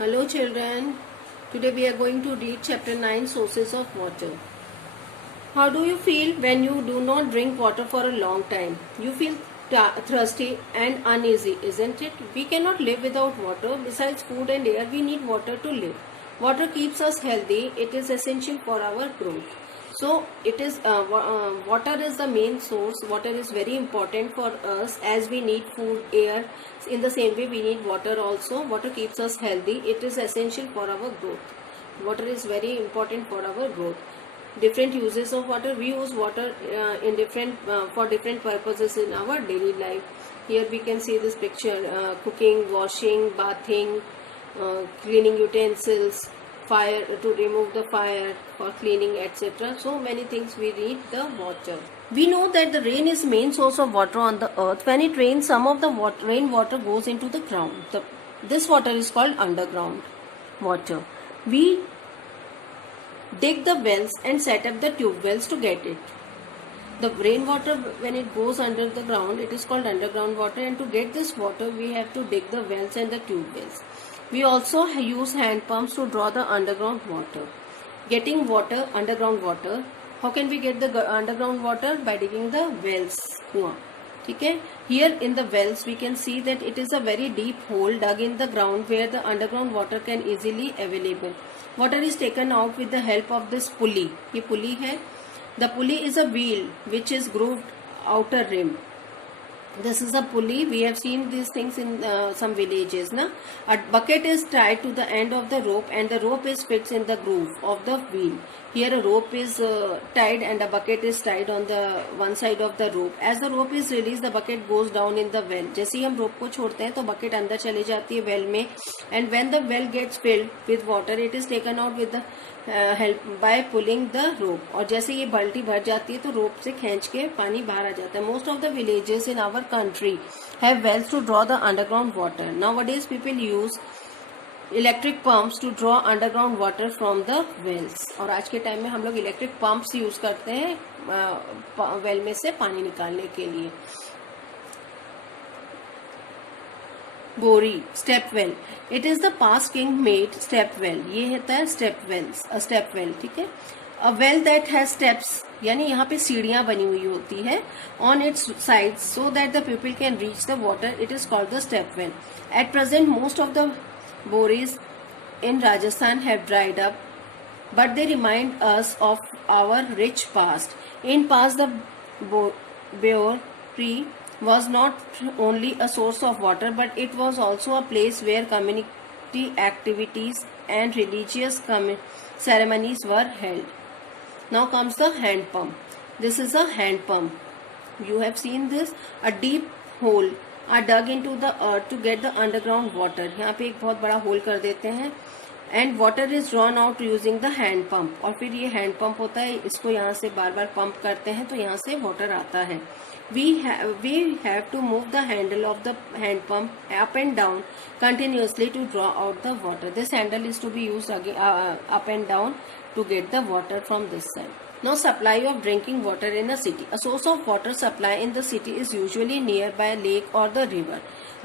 Hello children, today we are going to read chapter 9 Sources of Water. How do you feel when you do not drink water for a long time? You feel thirsty and uneasy, isn't it? We cannot live without water. Besides food and air, we need water to live. Water keeps us healthy. It is essential for our growth. So water is the main source. Water is very important for us as we need food, air. In the same way we need water also. Water keeps us healthy. It is essential for our growth. Water is very important for our growth. Different uses of water. We use water in for different purposes in our daily life. Here we can see this picture: cooking, washing, bathing, cleaning utensils, fire to remove the fire, for cleaning, etc. So many things we need the water. We know that the rain is main source of water on the earth. When it rains, some of the rainwater goes into the ground. This water is called underground water. We dig the wells and set up the tube wells to get it. The rainwater, when it goes under the ground, it is called underground water, and to get this water we have to dig the wells and the tube wells. We also use hand pumps to draw the underground water. Getting water, underground water. How can we get the underground water? By digging the wells. Okay? Here in the wells we can see that it is a very deep hole dug in the ground where the underground water can easily available. Water is taken out with the help of this pulley. ये pulley है. The pulley is a wheel which is grooved outer rim. This is a pulley. We have seen these things in some villages. A bucket is tied to the end of the rope and the rope is fixed in the groove of the wheel. Here a rope is tied and a bucket is tied on the one side of the rope. As the rope is released, the bucket goes down in the well. जैसे ही हम rope को छोड़ते हैं तो bucket अंदर चली जाती है well में, and when the well gets filled with water, it is taken out with the help by pulling the rope. और जैसे ये बाल्टी भर जाती है तो rope से खींच के पानी बाहर आ जाता है. Most of the villages in our country have wells to draw the underground water. Nowadays people use electric pumps to draw underground water from the wells. और आज के टाइम में हम लोग इलेक्ट्रिक पंप्स यूज करते हैं वेल में से पानी निकालने के लिए. बोरी step well. It is the past king made step well. ये होता है स्टेप वेल्स, स्टेप वेल. ठीक है. A well that has steps, यानी यहाँ पे सीढ़ियां बनी हुई होती है on it's side so that the people can reach the water. It is called the step well. At present most of the borees in Rajasthan have dried up, but they remind us of our rich past. In past, the bore tree was not only a source of water, but it was also a place where community activities and religious ceremonies were held. Now comes the hand pump. This is a hand pump. You have seen this. A deep hole are dug into the earth to get the underground water. यहाँ पे एक बहुत बड़ा whole कर देते हैं and water is drawn out using the hand pump. और फिर ये हैंड पंप होता है, इसको यहाँ से बार बार पंप करते हैं तो यहाँ से वाटर आता है. We have to move the handle of the hand pump up and down continuously to draw out the water. This handle is to be used again, up and down to get the water from this side. Now supply of drinking water in a city. A source of water supply in the city is usually nearby a lake or the river.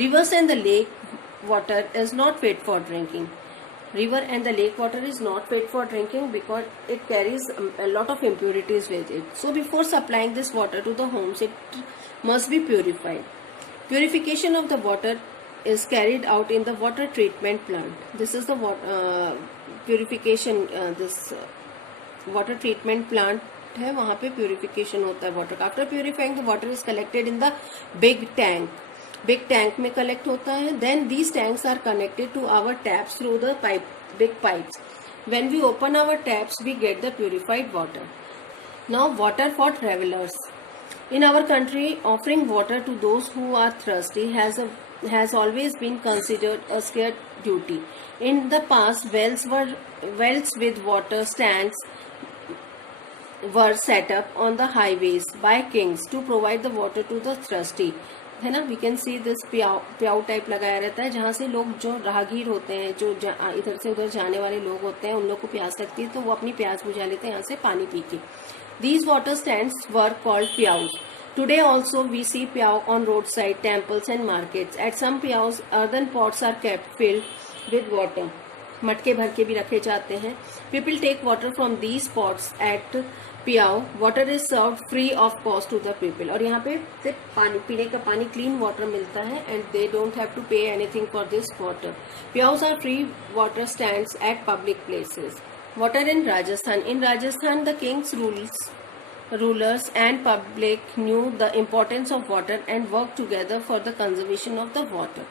Rivers and the lake water is not fit for drinking. River and the lake water is not fit for drinking because it carries a lot of impurities with it. So before supplying this water to the homes, it must be purified. Purification of the water is carried out in the water treatment plant. This is the purification. Water treatment plant है, वहां पे purification होता है water का. After purifying the water is collected in the big tank. Big tank में collect होता है. Then these tanks are connected to our taps through the pipe, big pipes. When we open our taps we get the purified water. Now water for travellers. In our country, offering water to those who are thirsty has always been considered a sacred duty. In the past, wells with water stands were set up on the highways by kings to provide the water to the thirsty. है ना. We can see this प्याऊ type लगाया रहता है जहाँ से लोग जो राहगीर होते हैं, जो इधर से उधर जाने वाले लोग होते हैं, उन लोग को प्यास लगती है तो वो अपनी प्यास बुझा लेते हैं यहाँ से पानी पी के. These water stands were called pyaus. Today also we see pyau on roadside temples and markets. At some pyaus, earthen pots are kept filled with water. मटके भर के भी रखे जाते हैं. People take water from these pots at Piao. Water is served free of cost to the people. और यहाँ पे सिर्फ पानी, पीने का पानी, clean water मिलता है and they don't have to pay anything for this water. Piaos are free water stands at public places. Water in Rajasthan. In Rajasthan, the king's rulers and public knew the importance of water and worked together for the conservation of the water.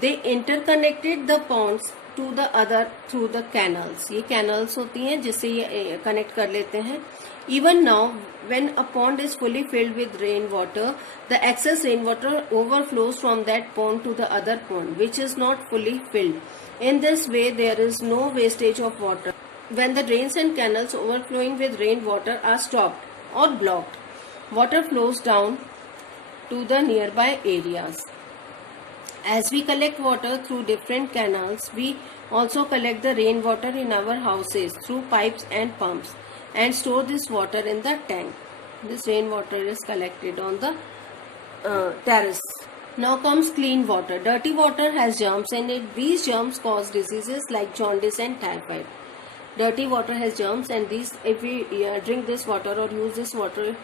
They interconnected the ponds to the other through the canals. ये canals होती हैं जिससे ये connect कर लेते हैं. Even now, when a pond is fully filled with rainwater, the excess rainwater overflows from that pond to the other pond, which is not fully filled. In this way, there is no wastage of water. When the drains and canals overflowing with rainwater are stopped or blocked, water flows down to the nearby areas. As we collect water through different canals, we also collect the rainwater in our houses through pipes and pumps and store this water in the tank. This rainwater is collected on the terrace. Now comes clean water. Dirty water has germs in it. These germs cause diseases like jaundice and typhoid. Dirty water has germs, and these, if we drink this water or use this water,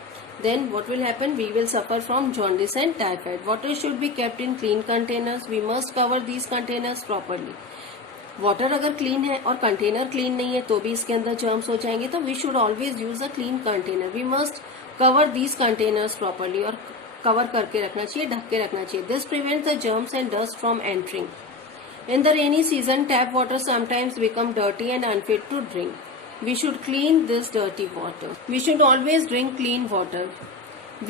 then what will happen? We will suffer from jaundice and typhoid. Water should be kept in clean containers. We must cover these containers properly. Water अगर clean है और container clean नहीं है तो भी इसके अंदर germs हो जाएंगे. तो we should always use a clean container. We must cover these containers properly, और कवर करके रखना चाहिए, ढक के रखना चाहिए. This prevents the germs and dust from entering. In the rainy season, tap water sometimes become dirty and unfit to drink. We should clean this dirty water. We should always drink clean water.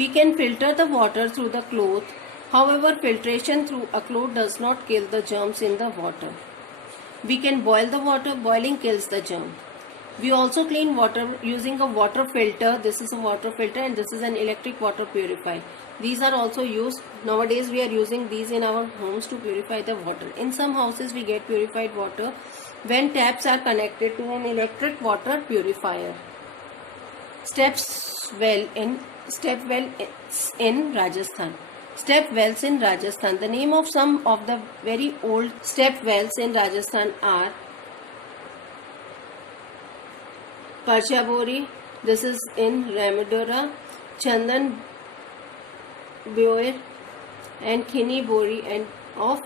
We can filter the water through the cloth. However, filtration through a cloth does not kill the germs in the water. We can boil the water. Boiling kills the germ. We also clean water using a water filter. This is a water filter and this is an electric water purifier. These are also used. Nowadays we are using these in our homes to purify the water. In some houses we get purified water when taps are connected to an electric water purifier. Step wells in Rajasthan. Step wells in Rajasthan. The name of some of the very old step wells in Rajasthan are Parchabori, this is in Ramodora, Chandan Boer and Khini Bori and of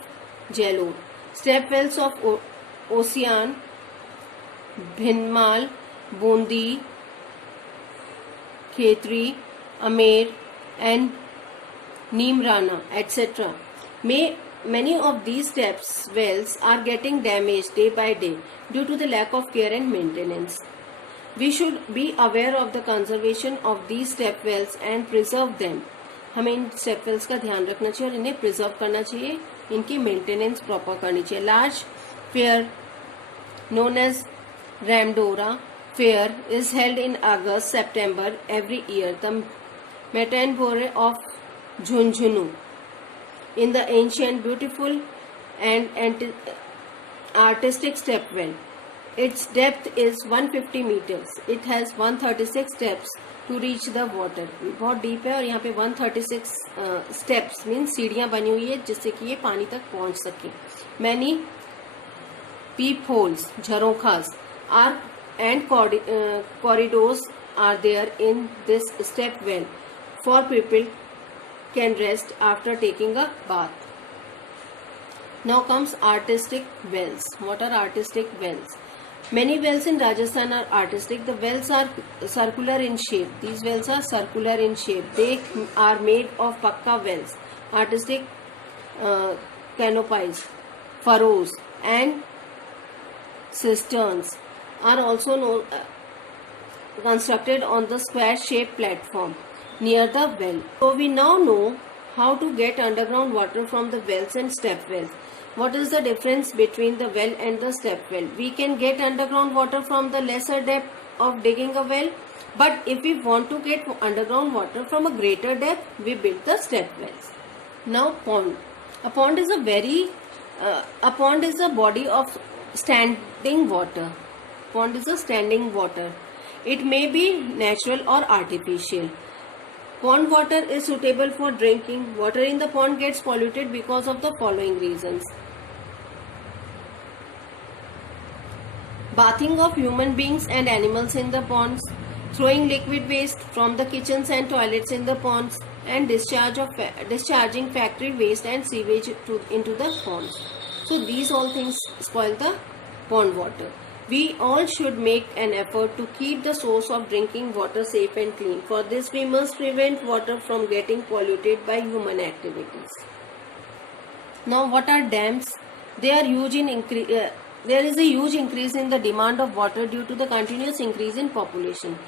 Jalore. Step wells of Ocean, Bhinmal, Bundi, Khetri, Amer and Neemrana, etc. Many of these step wells are getting damaged day by day due to the lack of care and maintenance. We should be aware of the conservation of these step wells and preserve them. हमें in step Wales का ध्यान रखना चाहिए और इन्हें preserve करना चाहिए, इनकी मेंटेनेंस प्रॉपर करनी चाहिए. Large fair known as Ramdora fair is held in August-September every year. The Metanbore of Jhunjhunu in the ancient, beautiful and artistic step well. Its depth is 150 meters. It has 136 steps to reach the water. बहुत deep है और यहाँ पे 136 steps means सीढ़ियाँ बनी हुई है जिससे कि ये पानी तक पहुँच सके. Many peep holes, झरोखास are and corridors are there in this step well for people can rest after taking a bath. Now comes artistic wells. What are artistic wells? Many wells in Rajasthan are artistic. The wells are circular in shape. These wells are circular in shape. They are made of pakka wells. Artistic canopies, furrows and cisterns are also constructed on the square-shaped platform near the well. So we now know how to get underground water from the wells and step wells. What is the difference between the well and the step well? We can get underground water from the lesser depth of digging a well, but if we want to get underground water from a greater depth, we build the step wells. Now pond. A pond is a body of standing water. Pond is a standing water. It may be natural or artificial. Pond water is suitable for drinking. Water in the pond gets polluted because of the following reasons. bathing of human beings and animals in the ponds, throwing liquid waste from the kitchens and toilets in the ponds, and discharging factory waste and sewage into the ponds. So these all things spoil the pond water. We all should make an effort to keep the source of drinking water safe and clean. For this, we must prevent water from getting polluted by human activities. Now, what are dams? They are huge in there is a huge increase in the demand of water due to the continuous increase in population.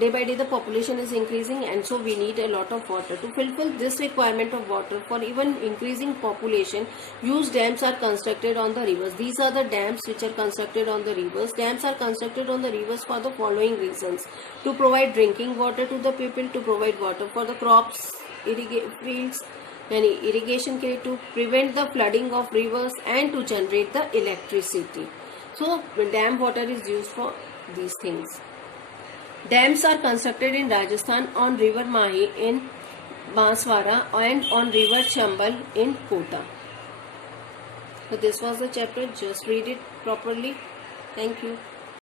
Day by day the population is increasing, and so we need a lot of water. To fulfill this requirement of water for even increasing population, huge dams are constructed on the rivers. These are the dams which are constructed on the rivers. Dams are constructed on the rivers for the following reasons: to provide drinking water to the people, to provide water for the crops, fields, irrigation, to prevent the flooding of rivers, and to generate the electricity. So dam water is used for these things. Dams are constructed in Rajasthan on river Mahi in Banswara and on river Chambal in Kota. So this was the chapter. Just read it properly. Thank you.